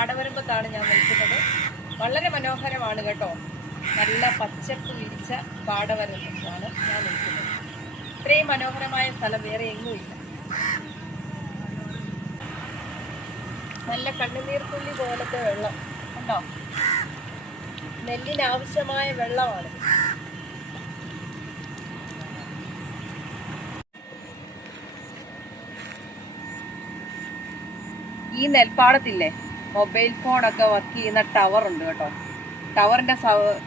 പാടവരമ്പത്താണ് ഞാൻ നിൽക്കുന്നത്. വളരെ മനോഹരമാണ് കേട്ടോ. നല്ല പച്ചപ്പ് വിരിച്ച പാടവരമ്പത്താണ് ഞാൻ നിൽക്കുന്നത്. ഇത്രയും മനോഹരമായ സ്ഥലം വേറെ എങ്ങുമില്ല. നല്ല കണ്ണുനീർത്തുള്ളി പോലത്തെ വെള്ളം ഉണ്ടോ? നെല്ലിനാവശ്യമായ വെള്ളമാണ്. ഈ നെൽപ്പാടത്തില്ലേ മൊബൈൽ ഫോണൊക്കെ വർക്ക് ചെയ്യുന്ന ടവർ ഉണ്ട് കേട്ടോ.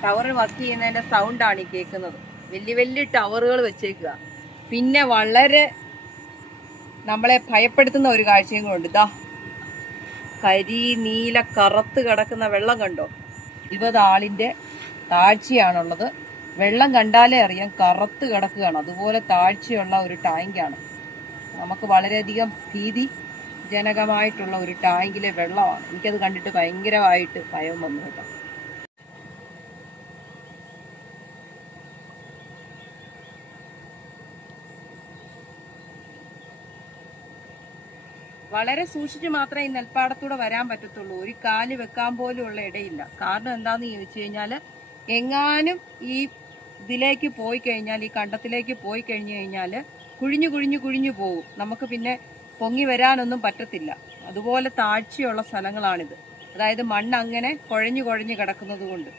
ടവർ വർക്ക് ചെയ്യുന്നതിന്റെ സൗണ്ടാണ് ഈ കേൾക്കുന്നത്. വലിയ വലിയ ടവറുകൾ വെച്ചേക്കുക. പിന്നെ വളരെ നമ്മളെ ഭയപ്പെടുത്തുന്ന ഒരു കാഴ്ചയും കൊണ്ട് ഇതാ കരി നീല കറുത്ത് കിടക്കുന്ന വെള്ളം കണ്ടോ? 20 ആളിന്റെ താഴ്ചയാണുള്ളത്. വെള്ളം കണ്ടാലേ അറിയാം കറുത്ത് കിടക്കുകയാണ്. അതുപോലെ താഴ്ചയുള്ള ഒരു ടാങ്കാണ്. നമുക്ക് വളരെയധികം ഭീതിജനകമായിട്ടുള്ള ഒരു ടാങ്കിലെ വെള്ളമാണ്. എനിക്കത് കണ്ടിട്ട് ഭയങ്കരമായിട്ട് ഭയം വന്നു കേട്ടോ. വളരെ സൂക്ഷിച്ച് മാത്രമേ ഈ നെൽപ്പാടത്തൂടെ വരാൻ പറ്റത്തുള്ളൂ. ഒരു കാല് വെക്കാൻ പോലും ഉള്ള ഇടയില്ല. കാരണം എന്താന്ന് ചോദിച്ചു കഴിഞ്ഞാൽ, എങ്ങാനും ഈ ഇതിലേക്ക് പോയി കഴിഞ്ഞാൽ, ഈ കണ്ടത്തിലേക്ക് പോയി കഴിഞ്ഞു കഴിഞ്ഞാൽ കുഴിഞ്ഞു പോകും. നമുക്ക് പിന്നെ പൊങ്ങി വരാനൊന്നും പറ്റത്തില്ല. അതുപോലെ താഴ്ചയുള്ള സ്ഥലങ്ങളാണിത്. അതായത് മണ്ണ് അങ്ങനെ കുഴഞ്ഞു കിടക്കുന്നത് കൊണ്ട്